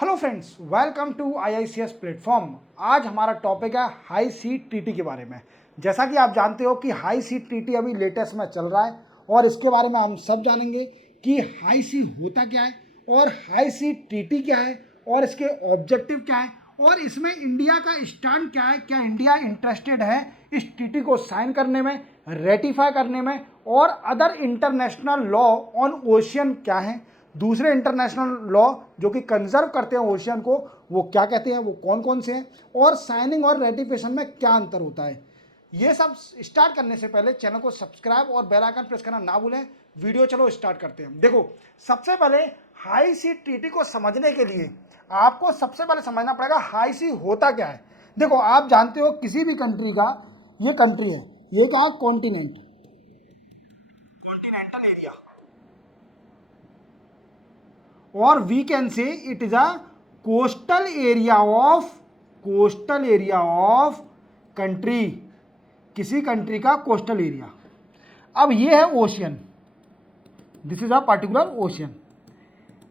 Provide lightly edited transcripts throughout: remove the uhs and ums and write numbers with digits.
Hello friends, welcome to IICS platform. आज हमारा topic है हाई सी टीटी के बारे में। जैसा कि आप जानते हो कि हाई सी टीटी अभी लेटेस्ट में चल रहा है और इसके बारे में हम सब जानेंगे कि हाई सी होता क्या है और हाई सी टीटी क्या है और इसके ऑब्जेक्टिव क्या है और इसमें इंडिया का स्टैंड क्या है। क्या इंडिया इंटरेस्टेड है इस टीटी को साइन करने में, रेटिफाई करने में, और other international law on ocean क्या है, दूसरे इंटरनेशनल लॉ जो कि कंजर्व करते हैं ओशियन को, वो क्या कहते हैं, वो कौन कौन से हैं, और साइनिंग और रेटिफिकेशन में क्या अंतर होता है। ये सब स्टार्ट करने से पहले चैनल को सब्सक्राइब और बेल आइकन प्रेस करना ना भूलें। वीडियो चलो स्टार्ट करते हैं। देखो, सबसे पहले हाई सी टीटी को समझने के लिए आपको सबसे पहले समझना पड़ेगा हाई सी होता क्या है। देखो, आप जानते हो किसी भी कंट्री का, ये कंट्री है, ये क्या है, कॉन्टिनेंट, कॉन्टिनेंटल एरिया, और we can say it is a coastal area of country, किसी कंट्री का कोस्टल एरिया। अब ये है ocean, this is a particular ocean,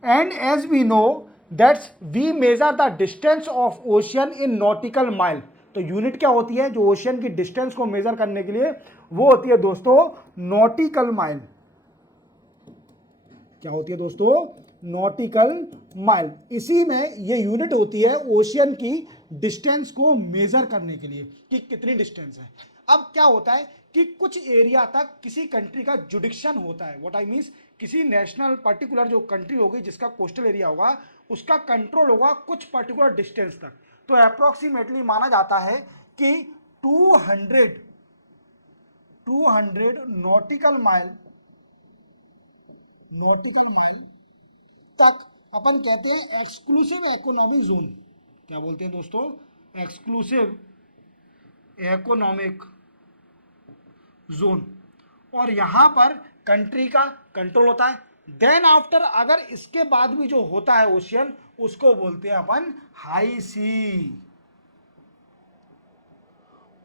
and as we know that's we measure the distance of ocean in nautical mile. तो unit क्या होती है जो ओशियन की डिस्टेंस को मेजर करने के लिए, वो होती है दोस्तों नॉटिकल माइल। क्या होती है दोस्तों? Nautical mile. इसी में ये यूनिट होती है ओशियन की डिस्टेंस को मेजर करने के लिए कि कितनी डिस्टेंस है। अब क्या होता है कि कुछ एरिया तक किसी कंट्री का जुडिक्शन होता है। व्हाट आई मींस, किसी नेशनल पर्टिकुलर जो कंट्री होगी जिसका कोस्टल एरिया होगा उसका कंट्रोल होगा कुछ पर्टिकुलर डिस्टेंस तक। तो अप्रोक्सीमेटली माना जाता है कि 200 नॉटिकल माइल तक अपन कहते हैं एक्सक्लूसिव इकोनॉमिक जोन। क्या बोलते हैं दोस्तों? Exclusive economic zone. और यहां पर कंट्री का कंट्रोल होता है। देन आफ्टर, अगर इसके बाद भी जो होता है ओशियन, उसको बोलते हैं अपन हाई सी,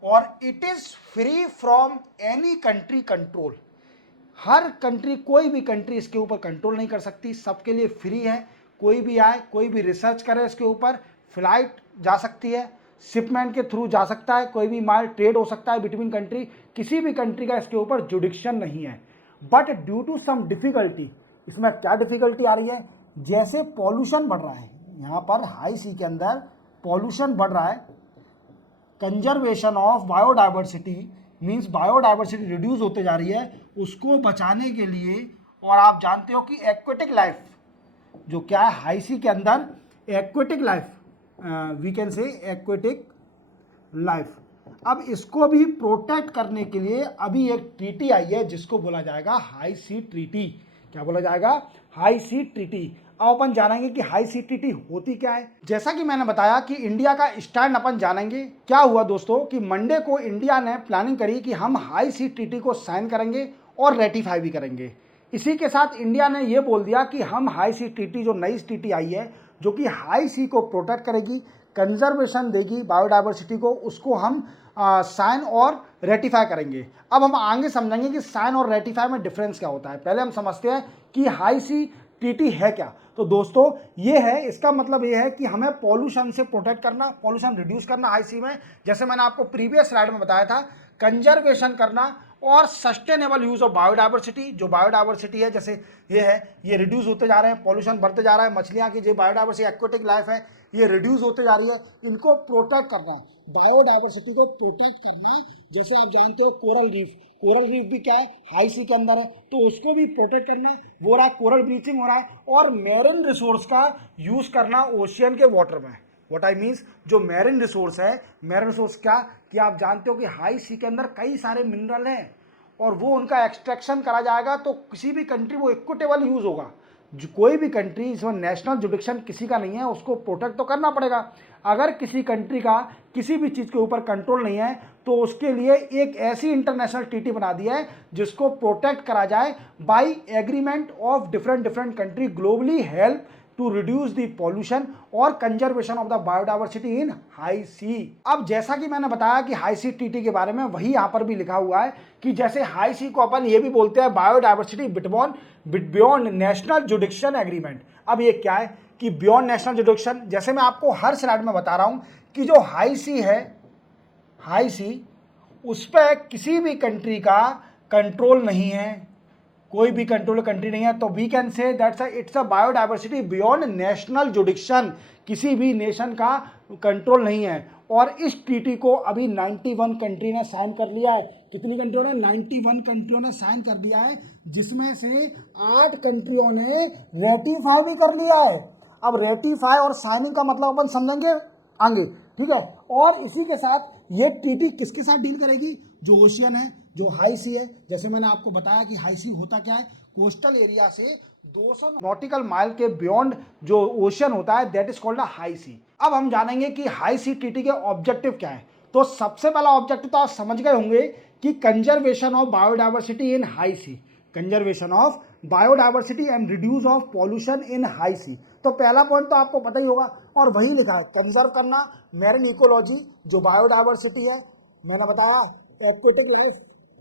और it is free from any country control. Her country, कोई भी कंट्री इसके ऊपर कंट्रोल नहीं कर सकती, सबके लिए फ्री है। कोई भी आए, कोई भी रिसर्च करे इसके ऊपर, फ्लाइट जा सकती है, शिपमेंट के थ्रू जा सकता है, कोई भी माल ट्रेड हो सकता है बिटवीन कंट्री। किसी भी कंट्री का इसके ऊपर जुडिक्शन नहीं है। But due to some difficulty, इसमें क्या डिफिकल्टी आ रही है? जैसे पॉल्यूशन बढ़ रहा है, यहाँ पर हाई सी के अंदर पॉल्यूशन बढ़ रहा है, conservation of biodiversity means biodiversity reduce होते जा रही है, उसको बचाने के लिए। और आप जानते हो कि एक्वेटिक लाइफ जो क्या है हाई सी के अंदर, aquatic life, we can say aquatic life. अब इसको भी प्रोटेक्ट करने के लिए अभी एक ट्रीटी आई है जिसको बोला जाएगा हाई सी ट्रीटी। क्या बोला जाएगा? हाई सी ट्रीटी। अब अपन जानेंगे कि हाई सी ट्रीटी होती क्या है। जैसा कि मैंने बताया कि इंडिया का स्टैंड अपन जानेंगे। क्या हुआ दोस्तों कि मंडे को इंडिया ने प्लानिंग करी कि हम हाई सी ट्रीटी को साइन करेंगे और रेटिफाई भी करेंगे। इसी के साथ इंडिया ने यह बोल दिया कि हम हाई सी ट्रीटी, जो नई ट्रीटी आई है जो कि हाई सी को प्रोटेक्ट करेगी, कंजर्वेशन देगी बायोडाइवर्सिटी को, उसको हम साइन और रेटिफाई करेंगे। अब हम आगे समझेंगे कि साइन और रेटिफाई में डिफरेंस क्या होता है। पहले हम समझते हैं कि हाई सी ट्रीटी है क्या। तो दोस्तों ये है, इसका मतलब ये है कि हमें पॉल्यूशन से प्रोटेक्ट करना, पॉल्यूशन रिड्यूस करना हाई सी में। जैसे मैंने आपको प्रीवियस स्लाइड में बताया था, कंजर्वेशन करना और सस्टेनेबल यूज ऑफ बायोडाइवर्सिटी। जो बायोडाइवर्सिटी है, जैसे ये है, ये रिड्यूस होते जा रहे हैं, पॉल्यूशन बढ़ते जा रहा है, मछलियां की जो बायोडाइवर्सिटी, एक्वेटिक लाइफ है, ये रिड्यूस होते जा रही है, इनको प्रोटेक्ट करना, बायोडाइवर्सिटी को प्रोटेक्ट करना। जैसे आप जानते हो कोरल रीफ भी क्या है, हाई सी के अंदर है, तो उसको भी प्रोटेक्ट करना, वो रहा कोरल ब्लीचिंग हो रहा है। और मैरिन रिसोर्स का यूज करना ओशियन के वाटर में। व्हाट आई मीन्स, जो मैरिन रिसोर्स है, मैरिन रिसोर्स क्या कि आप जानते हो कि हाई सी के अंदर कई सारे मिनरल हैं और वो उनका एक्सट्रैक्शन करा जाएगा तो किसी भी कंट्री वो इक्विटेबल यूज होगा। जो कोई भी कंट्री इसमें नेशनल जुडिक्शन किसी का नहीं है, उसको प्रोटेक्ट तो करना पड़ेगा। अगर किसी कंट्री का किसी भी चीज़ के ऊपर कंट्रोल नहीं है तो उसके लिए एक ऐसी इंटरनेशनल ट्रीटी बना दी है जिसको प्रोटेक्ट करा जाए by agreement of different country globally help to reduce the pollution और conservation of the biodiversity in high sea. अब जैसा कि मैंने बताया कि हाई सी ट्रीटी के बारे में, वही यहां पर भी लिखा हुआ है कि जैसे हाई सी को अपन ये भी बोलते हैं बायोडाइवर्सिटी बियॉन्ड नेशनल जुडिक्शन एग्रीमेंट। अब ये क्या है कि बियॉन्ड नेशनल जुडिक्शन, जैसे मैं आपको हर स्लाइड में बता रहा हूं कि जो हाई सी है, हाई सी, उस पर किसी भी कंट्री का कंट्रोल नहीं है, कोई भी कंट्रोल कंट्री नहीं है, तो we can say that's it's a biodiversity beyond national jurisdiction, किसी भी नेशन का कंट्रोल नहीं है। और इस टीटी को अभी 91 कंट्री ने साइन कर लिया है। कितनी कंट्रियों ने? 91 कंट्रियों ने साइन कर लिया है, जिसमें से 8 कंट्रियों ने रेटिफाई भी कर लिया है। अब रेटिफाई और साइनिंग का मतलब अपन समझेंगे आगे, ठीक है। और इसी के साथ ये टीटी किसके साथ डील करेगी? जो ओशियन है, जो हाई सी है। जैसे मैंने आपको बताया कि हाई सी होता क्या है, कोस्टल एरिया से 200 नॉटिकल माइल के बियॉन्ड जो ओशन होता है, that is called a high sea. अब हम जानेंगे कि हाई सी टीटी के ऑब्जेक्टिव क्या है। तो सबसे पहला ऑब्जेक्टिव तो आप समझ गए होंगे कि conservation of biodiversity in high sea, conservation of biodiversity and reduce of pollution in high sea. तो पहला पॉइंट तो आपको पता ही होगा, और वही लिखा है, कंजर्व करना मैरीन इकोलॉजी, जो बायोडाइवर्सिटी है, मैंने बताया aquatic life,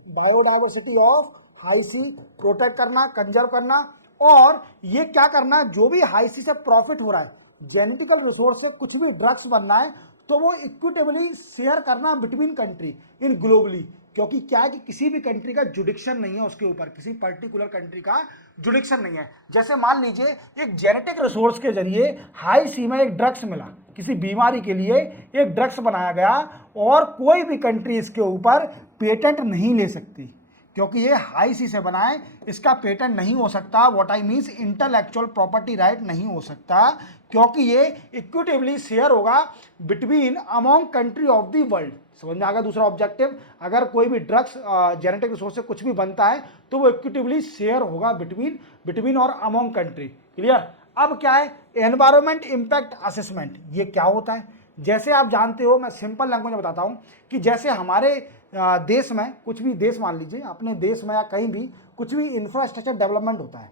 biodiversity of high sea, protect करना, कंजर्व करना। और ये क्या करना है, जो भी हाई सी से प्रॉफिट हो रहा है, जेनेटिकल रिसोर्स से कुछ भी ड्रग्स बनना है, तो वो इक्विटेबली शेयर करना बिटवीन कंट्री इन ग्लोबली। क्योंकि क्या है कि किसी भी कंट्री का जुडिक्शन नहीं है उसके ऊपर, किसी पर्टिकुलर कंट्री का जुडिक्शन नहीं है। जैसे मान लीजिए एक जेनेटिक रिसोर्स के जरिए हाई सी में एक ड्रग्स मिला, किसी बीमारी के लिए एक ड्रग्स बनाया गया, और कोई भी कंट्री इसके ऊपर पेटेंट नहीं ले सकती, क्योंकि ये हाई सी से बना है, इसका पेटेंट नहीं हो सकता। What I means intellectual property right नहीं हो सकता, क्योंकि ये इक्विटेबली शेयर होगा between among country of the world. समझ में आ गया दूसरा ऑब्जेक्टिव? अगर कोई भी ड्रग्स जेनेटिक रिसोर्स से कुछ भी बनता है तो वो इक्विटेबली शेयर होगा बिटवीन और अमॉन्ग कंट्री। क्लियर? अब क्या है एनवायरमेंट इंपैक्ट असेसमेंट, ये क्या होता है? जैसे आप जानते हो, मैं सिंपल लैंग्वेज में बताता हूं कि जैसे हमारे देश में, कुछ भी देश मान लीजिए, अपने देश में या कहीं भी कुछ भी इंफ्रास्ट्रक्चर डेवलपमेंट होता है,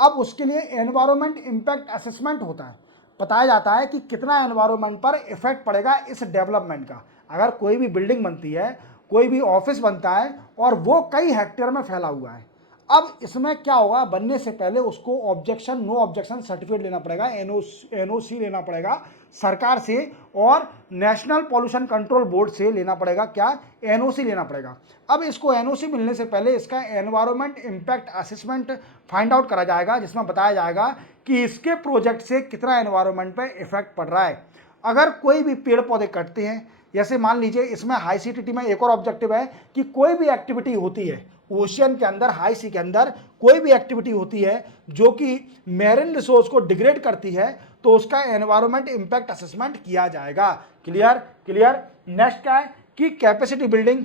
अब उसके लिए एनवायरमेंट इंपैक्ट असेसमेंट होता है। बताया जाता है कि कितना एनवायरमेंट पर इफेक्ट पड़ेगा इस डेवलपमेंट का। अगर कोई भी बिल्डिंग बनती है, कोई भी ऑफिस बनता है, और वो कई हेक्टेयर में फैला हुआ है, अब इसमें क्या होगा, बनने से पहले उसको ऑब्जेक्शन, नो ऑब्जेक्शन सर्टिफिकेट लेना पड़ेगा, एनओसी लेना पड़ेगा सरकार से, और नेशनल पॉल्यूशन कंट्रोल बोर्ड से लेना पड़ेगा, क्या? एनओसी लेना पड़ेगा। अब इसको एनओसी मिलने से पहले इसका environment impact assessment find out करा जाएगा, जिसमें बताया जाएगा कि इसके प्रोजेक्ट से कितना एनवायरमेंट पे इफेक्ट पड़ रहा है। अगर कोई भी पेड़ पौधे कटते हैं, जैसे मान लीजिए इसमें हाई सी टीटी में एक और ऑब्जेक्टिव है कि कोई भी एक्टिविटी होती है ओशियन के अंदर, हाई सी के अंदर कोई भी एक्टिविटी होती है जो कि मैरीन रिसोर्स को डिग्रेड करती है, तो उसका एनवायरमेंट इंपैक्ट असेसमेंट किया जाएगा। क्लियर? क्लियर? नेक्स्ट क्या है कि कैपेसिटी बिल्डिंग।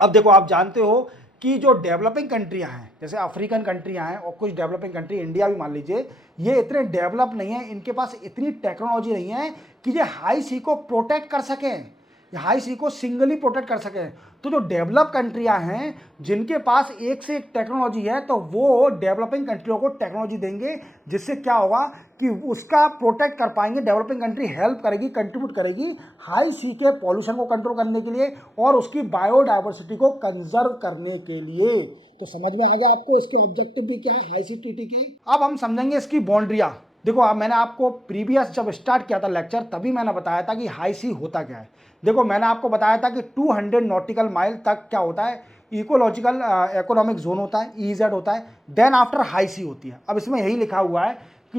अब देखो, आप जानते हो कि जो डेवलपिंग कंट्रियां हैं, जैसे अफ्रीकन कंट्रियां हैं और कुछ डेवलपिंग कंट्री, इंडिया भी मान लीजिए, ये इतने डेवलप नहीं है, इनके पास इतनी टेक्नोलॉजी नहीं है कि ये हाई सी को प्रोटेक्ट कर सकें, हाई सी को सिंगली प्रोटेक्ट कर सकें। तो जो डेवलप कंट्रियां हैं जिनके पास एक से एक टेक्नोलॉजी है, तो वो डेवलपिंग कंट्रियों को टेक्नोलॉजी देंगे, जिससे क्या होगा कि उसका प्रोटेक्ट कर पाएंगे। डेवलपिंग कंट्री हेल्प करेगी, कंट्रीब्यूट करेगी हाई सी के पॉल्यूशन को कंट्रोल करने के लिए और उसकी बायोडाइवर्सिटी को कंजर्व करने के लिए। तो समझ में आ गया आपको इसके ऑब्जेक्टिव भी क्या है हाई सी टीटी की। अब हम समझेंगे इसकी बाउंड्रियां। देखो, अब मैंने आपको प्रीवियस जब स्टार्ट किया था लेक्चर, तभी मैंने बताया था कि हाई सी होता क्या है। देखो, मैंने आपको बताया था कि 200 नॉटिकल माइल तक क्या होता है, इकोलॉजिकल इकोनॉमिक जोन होता है, ईजेड होता है, देन आफ्टर हाई सी होती है। अब इसमें यही लिखा हुआ है कि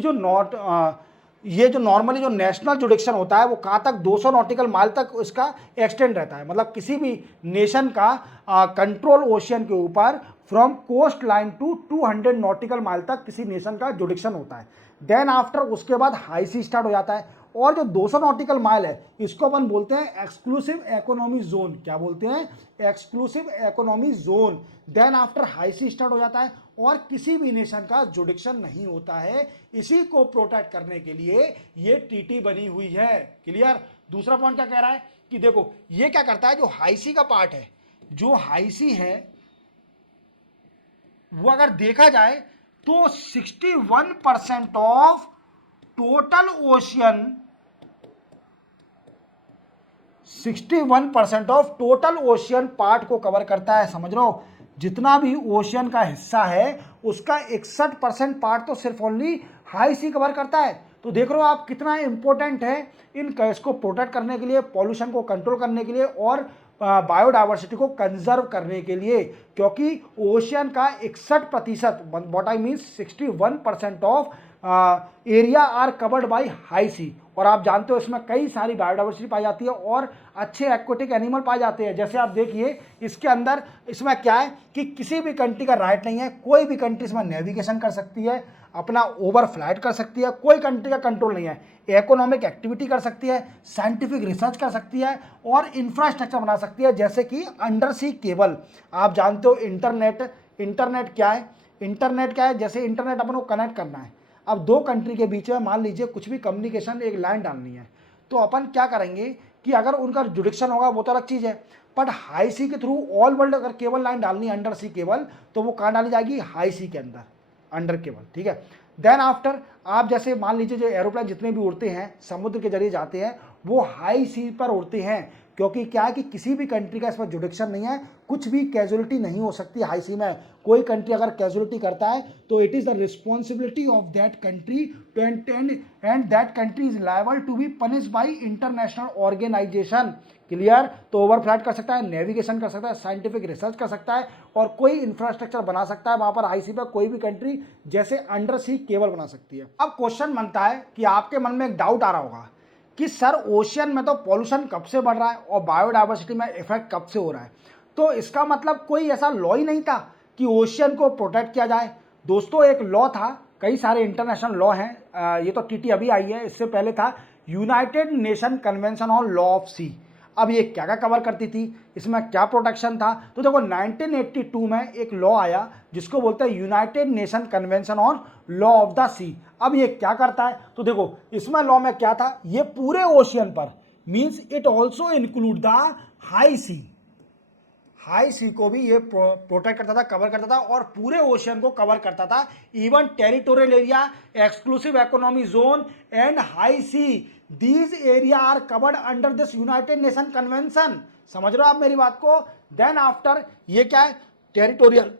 ये जो नॉर्मली जो नेशनल जुडिक्शन होता है वो कहाँ तक, 200 नॉटिकल माइल तक इसका एक्सटेंड रहता है। मतलब किसी भी नेशन का कंट्रोल ओशियन के ऊपर from coastline to 200 nautical mile तक किसी नेशन का जुडिक्शन होता है। देन आफ्टर उसके बाद हाई सी स्टार्ट हो जाता है, और जो 200 नॉटिकल माइल है इसको अपन बोलते हैं एक्सक्लूसिव इकोनॉमी जोन। क्या बोलते हैं? Exclusive economy zone. Then after high sea start हो जाता है, और किसी भी नेशन का जुडिक्शन नहीं होता है। इसी को प्रोटेक्ट करने के लिए ये टीटी बनी हुई है। क्लियर? दूसरा पॉइंट क्या कह रहा है कि देखो, ये क्या करता है, जो हाई सी का पार्ट है, जो हाई सी है वो अगर देखा जाए तो 61% of total ocean, 61% of total ocean part को कवर करता है। समझ रहे हो? जितना भी ओशियन का हिस्सा है उसका 61% पार्ट तो सिर्फ ओनली हाई सी कवर करता है। तो देख रहे हो आप कितना इंपॉर्टेंट है इन इसको प्रोटेक्ट करने के लिए, पॉल्यूशन को कंट्रोल करने के लिए और बायोडाइवर्सिटी को कंजर्व करने के लिए, क्योंकि ओशियन का 61%, what I mean 61% of area are covered by high sea. और आप जानते हो इसमें कई सारी बायोडाइवर्सिटी पाई जाती है और अच्छे एक्वेटिक एनिमल पाए जाते हैं। जैसे आप देखिए इसके अंदर, इसमें क्या है कि किसी भी कंट्री का राइट नहीं है, कोई भी कंट्री इसमें नेविगेशन कर सकती है, अपना ओवर फ्लाइट कर सकती है, कोई कंट्री का कंट्रोल नहीं है, इकोनॉमिक एक्टिविटी कर सकती है, साइंटिफिक रिसर्च कर सकती है और इंफ्रास्ट्रक्चर बना सकती है, जैसे कि अंडर सी केबल। आप जानते हो इंटरनेट क्या है, इंटरनेट क्या है, जैसे इंटरनेट अपन को कनेक्ट करना है। अब दो कंट्री के बीच में मान लीजिए कुछ भी कम्युनिकेशन, एक लाइन डालनी है, तो अपन क्या करेंगे कि अगर उनका जुडिक्शन होगा वो तो अलग चीज़ है, बट हाई सी के थ्रू ऑल वर्ल्ड अगर केबल लाइन डालनी है अंडर सी केबल, तो वो कहाँ डाली जाएगी, हाई सी के अंदर, अंडर केबल, ठीक है। देन आफ्टर आप जैसे मान लीजिए जो एरोप्लेन जितने भी उड़ते हैं समुद्र के जरिए जाते हैं वो हाई सी पर उड़ते हैं, क्योंकि क्या है कि किसी भी कंट्री का इसमें जुडिक्शन नहीं है, कुछ भी कैजुअलिटी नहीं हो सकती हाई सी में। कोई कंट्री अगर कैजुअलिटी करता है तो it is the responsibility of that country to and that country is liable to be punish by international organisation. Clear. तो ओवरफ्लाइट कर सकता है, नेविगेशन कर सकता है, साइंटिफिक रिसर्च कर सकता है और कोई इंफ्रास्ट्रक्चर बना सकता है वहां पर हाई सी पर, कोई भी कंट्री जैसे अंडर सी केबल बना सकती है। अब क्वेश्चन बनता है कि आपके मन में एक डाउट आ रहा होगा कि सर ओशियन में तो पॉल्यूशन कब से बढ़ रहा है और बायोडाइवर्सिटी में इफेक्ट कब से हो रहा है, तो इसका मतलब कोई ऐसा लॉ ही नहीं था कि ओशियन को प्रोटेक्ट किया जाए। दोस्तों एक लॉ था, कई सारे इंटरनेशनल लॉ हैं, ये तो टीटी अभी आई है, इससे पहले था United Nation convention on law of sea. अब ये क्या क्या कवर करती थी, इसमें क्या प्रोटेक्शन था, तो देखो 1982 में एक लॉ आया जिसको बोलते हैं United Nation convention on law of the sea. अब ये क्या करता है, तो देखो इसमें लॉ में क्या था, ये पूरे ओशियन पर means it also include the high sea, high sea को भी ये प्रोटेक्ट करता था, कवर करता था और पूरे ओशियन को कवर करता था, even territorial area, exclusive economic zone and high sea, these area are covered under this United Nation convention. समझ रहे हो आप मेरी बात को। देन आफ्टर ये क्या है, टेरिटोरियल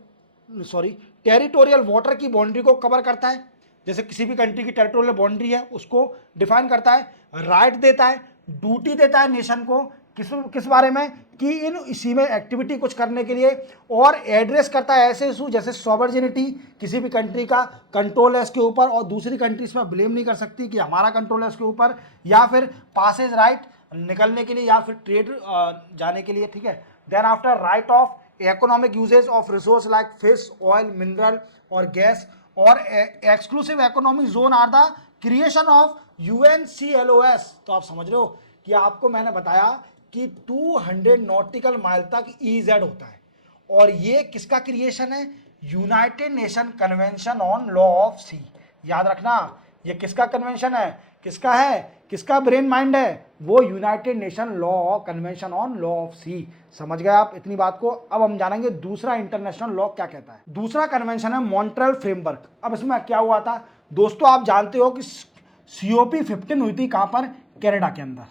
वाटर की बाउंड्री को कवर करता है, जैसे किसी भी कंट्री की टेरिटोरियल बाउंड्री है उसको डिफाइन करता है, राइट देता है, ड्यूटी देता है नेशन को, किस बारे में कि इन इसी में एक्टिविटी कुछ करने के लिए, और एड्रेस करता है ऐसे इशू जैसे सॉवर्जिनिटी, किसी भी कंट्री का कंट्रोल है इसके ऊपर और दूसरी कंट्री इसमें ब्लेम नहीं कर सकती कि हमारा कंट्रोल है इसके ऊपर, या फिर पासेज राइट निकलने के लिए या फिर ट्रेड जाने के लिए, ठीक है। Then after right of economic usages of resource like fish, oil, mineral और गैस, और exclusive economic zone are the creation of UNCLOS। तो आप समझ रहे हो कि आपको मैंने बताया कि 200 नॉटिकल माइल तक EZ होता है और ये किसका क्रिएशन है, United Nation convention on law of sea. याद रखना ये किसका कन्वेंशन है, किसका है, किसका ब्रेन माइंड है, वो United Nation law convention on law of sea. समझ गए आप इतनी बात को। अब हम जानेंगे दूसरा इंटरनेशनल लॉ क्या कहता है। दूसरा कन्वेंशन है मॉन्ट्रियल फ्रेमवर्क। अब इसमें क्या हुआ था दोस्तों, आप जानते हो कि COP 15 हुई थी कहां पर, कनाडा के अंदर,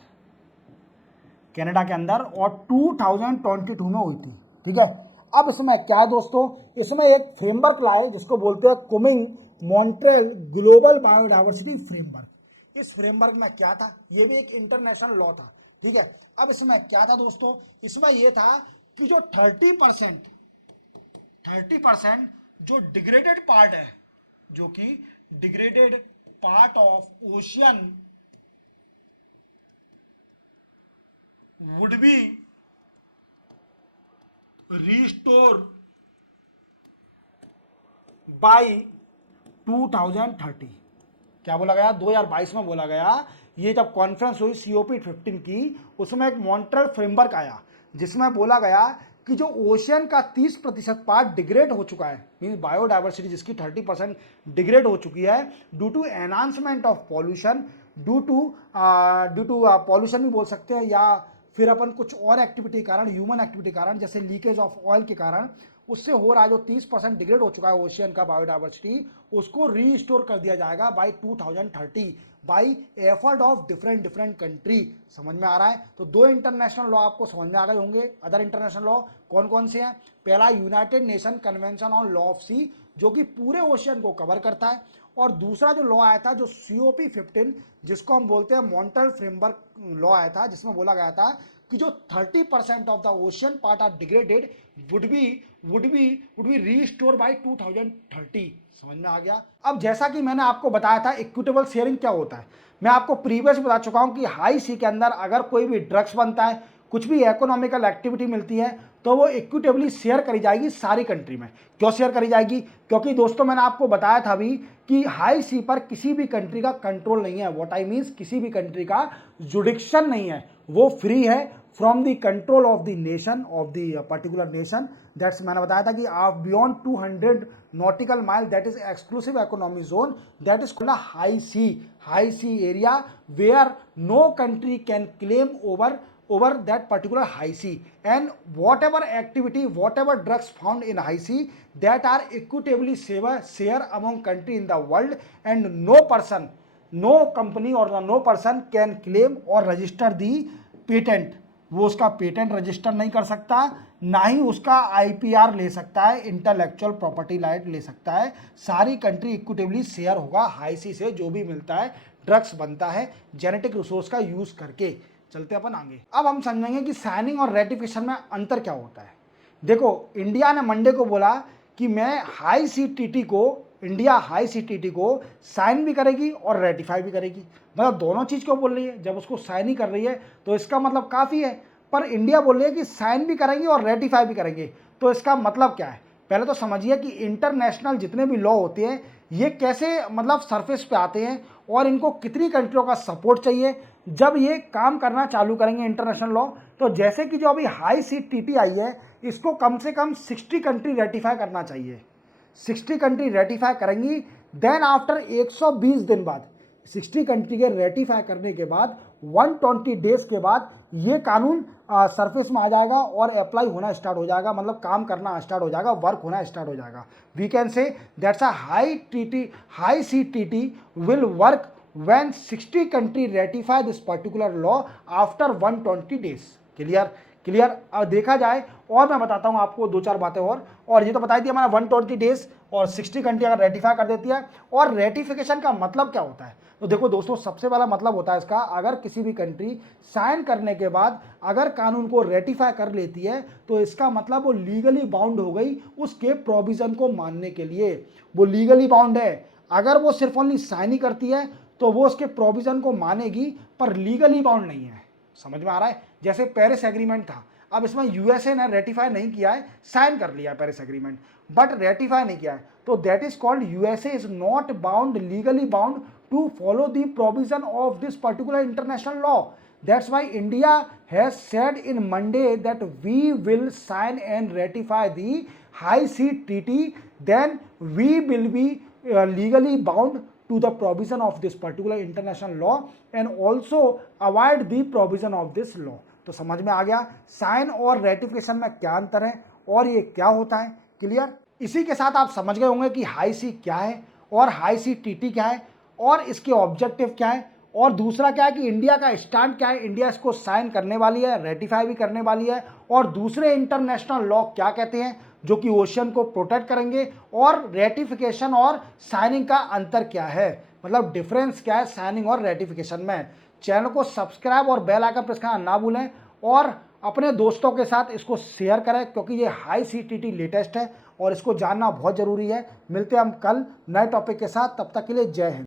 कनाडा के अंदर, और 2022 में हुई थी, ठीक है। अब इसमें क्या है दोस्तों, इसमें एक फ्रेमवर्क लाए जिसको बोलते हैं कुमिंग मॉन्ट्रियल ग्लोबल बायोडाइवर्सिटी फ्रेमवर्क। इस फ्रेमवर्क में क्या था, ये भी एक इंटरनेशनल लॉ था, ठीक है। अब इसमें क्या था दोस्तों, इसमें यह था कि जो 30% जो डिग्रेडेड पार्ट है, जो कि degraded part of ocean would be restored by 2030। क्या बोला गया, 2022 में बोला गया। ये जब कॉन्फ्रेंस हुई COP 15 की, उसमें एक मॉन्ट्रियल फ्रेमवर्क आया जिसमें बोला गया कि जो ओशियन का 30% पार्ट डिग्रेड हो चुका है, मीन बायोडाइवर्सिटी जिसकी 30% डिग्रेड हो चुकी है due to enhancement of pollution, due to pollution भी बोल सकते हैं, या फिर अपन कुछ और एक्टिविटी के कारण, ह्यूमन एक्टिविटी के कारण, जैसे लीकेज ऑफ ऑयल के कारण, उससे हो रहा है जो 30% डिग्रेड हो चुका है ओशियन का बायोडाइवर्सिटी, उसको रीस्टोर कर दिया जाएगा by 2030 by effort of different country. समझ में आ रहा है। तो दो इंटरनेशनल लॉ आपको समझ में आ गए होंगे। अदर इंटरनेशनल लॉ कौन कौन से हैं, पहला United Nation convention on law of sea जो कि पूरे ओशियन को कवर करता है, और दूसरा जो लॉ आया था जो COP 15 जिसको हम बोलते हैं मॉन्ट्रियल फ्रेमवर्क लॉ आया था, जिसमें बोला गया था कि जो 30% of the ocean part are degraded would be restore by 2030। समझ में आ गया। अब जैसा कि मैंने आपको बताया था इक्विटेबल शेयरिंग क्या होता है, मैं आपको प्रीवियस बता चुका हूं कि हाई सी के अंदर अगर कोई भी ड्रग्स बनता है, कुछ भी इकोनॉमिकल एक्टिविटी मिलती है, तो वो इक्विटेबली शेयर करी जाएगी सारी कंट्री में। क्यों शेयर करी जाएगी? क्योंकि दोस्तों मैंने आपको बताया था अभी कि हाई सी पर किसी भी कंट्री का कंट्रोल नहीं है। व्हाट आई मीन्स, किसी भी कंट्री का जुडिक्शन नहीं है, वो फ्री है from the control of the nation, of the particular nation. That's मैंने बताया था कि आप beyond 200 nautical mile that is exclusive economic zone, that is called high sea area where no country can claim over that particular high sea, and whatever activity, whatever drugs found in high sea that are equitably share among country in the world, and no person, no company or no person can claim or register the patent। वो उसका patent register नहीं कर सकता, ना ही उसका IPR ले सकता है, इंटेलेक्चुअल प्रॉपर्टी राइट ले सकता है। सारी कंट्री इक्विटेबली शेयर होगा हाई सी से जो भी मिलता है, ड्रग्स बनता है जेनेटिक रिसोर्स का यूज करके। चलते अपन आगे। अब हम समझेंगे कि साइनिंग और रेटिफिकेशन में अंतर क्या होता है। देखो, इंडिया ने मंडे को बोला कि मैं हाई सी टीटी को, इंडिया हाई सी टीटी को साइन भी करेगी और रेटिफाई भी करेगी। मतलब दोनों चीज क्यों बोल रही है? जब उसको साइन ही कर रही है तो इसका मतलब काफी है, पर इंडिया बोल रही है कि साइन भी करेंगे और रेटिफाई भी करेंगे, तो इसका मतलब क्या है? पहले तो समझिए कि इंटरनेशनल जितने भी लॉ होते हैं ये कैसे मतलब सरफेस पे आते हैं और इनको कितनी कंट्रियों का सपोर्ट चाहिए जब ये काम करना चालू करेंगे इंटरनेशनल लॉ। तो जैसे कि जो अभी हाई सी टीटी आई है, इसको कम से कम 60 कंट्री रेटिफाई करना चाहिए। 60 कंट्री रेटिफाई करेंगी, देन आफ्टर 120 दिन बाद 60 कंट्री के रेटिफाई करने के बाद 120 डेज के बाद ये कानून सरफेस में आ जाएगा और अप्लाई होना स्टार्ट हो जाएगा, मतलब काम करना स्टार्ट हो जाएगा, वर्क होना स्टार्ट हो जाएगा। We can say that's a high sea टीटी will work when 60 country ratify this particular law after 120 days। Clear. अब देखा जाए, और मैं बताता हूं आपको दो चार बातें और ये तो बताई थी हमारा 120 डेज और 60 कंट्री अगर रेटिफाई कर देती है। और रेटिफिकेशन का मतलब क्या होता है? तो देखो दोस्तों, सबसे पहला मतलब होता है इसका, अगर किसी भी कंट्री साइन करने के बाद अगर कानून को रेटिफाई कर लेती है तो इसका मतलब वो लीगली बाउंड हो गई उसके प्रोविजन को मानने के लिए। वो लीगली बाउंड है। अगर वो सिर्फ ओनली साइन ही करती है तो वो उसके प्रोविजन को मानेगी, पर लीगली बाउंड नहीं है। समझ में आ रहा है? जैसे पेरिस एग्रीमेंट था, अब इसमें यूएसए ने रेटिफाई नहीं किया है, साइन कर लिया पेरिस एग्रीमेंट बट रेटिफाई नहीं किया है, तो that is called USA is not bound, legally bound to follow the provision of this particular international law. That's why India has said in Monday that we will sign and ratify the High Sea Treaty, then we will be legally bound to the provision of this particular international law and also avoid the provision of this law। तो समझ में आ गया sign और ratification में क्या अंतर है और ये क्या होता है। क्लियर। इसी के साथ आप समझ गए होंगे कि हाई सी क्या है और हाई सी टीटी क्या है और इसके ऑब्जेक्टिव क्या है, और दूसरा क्या है कि इंडिया का स्टैंड क्या है। इंडिया इसको साइन करने वाली है, रेटिफाई भी करने वाली है, और दूसरे इंटरनेशनल लॉ क्या कहते हैं जो कि ओशियन को प्रोटेक्ट करेंगे, और रेटिफिकेशन और साइनिंग का अंतर क्या है, मतलब डिफरेंस क्या है साइनिंग और रेटिफिकेशन में। चैनल को सब्सक्राइब और बेल आइकन प्रेस करना ना भूलें और अपने दोस्तों के साथ इसको शेयर करें, क्योंकि ये हाई सीटीटी लेटेस्ट है और इसको जानना बहुत ज़रूरी है। मिलते हैं हम कल नए टॉपिक के साथ, तब तक के लिए जय हिंद।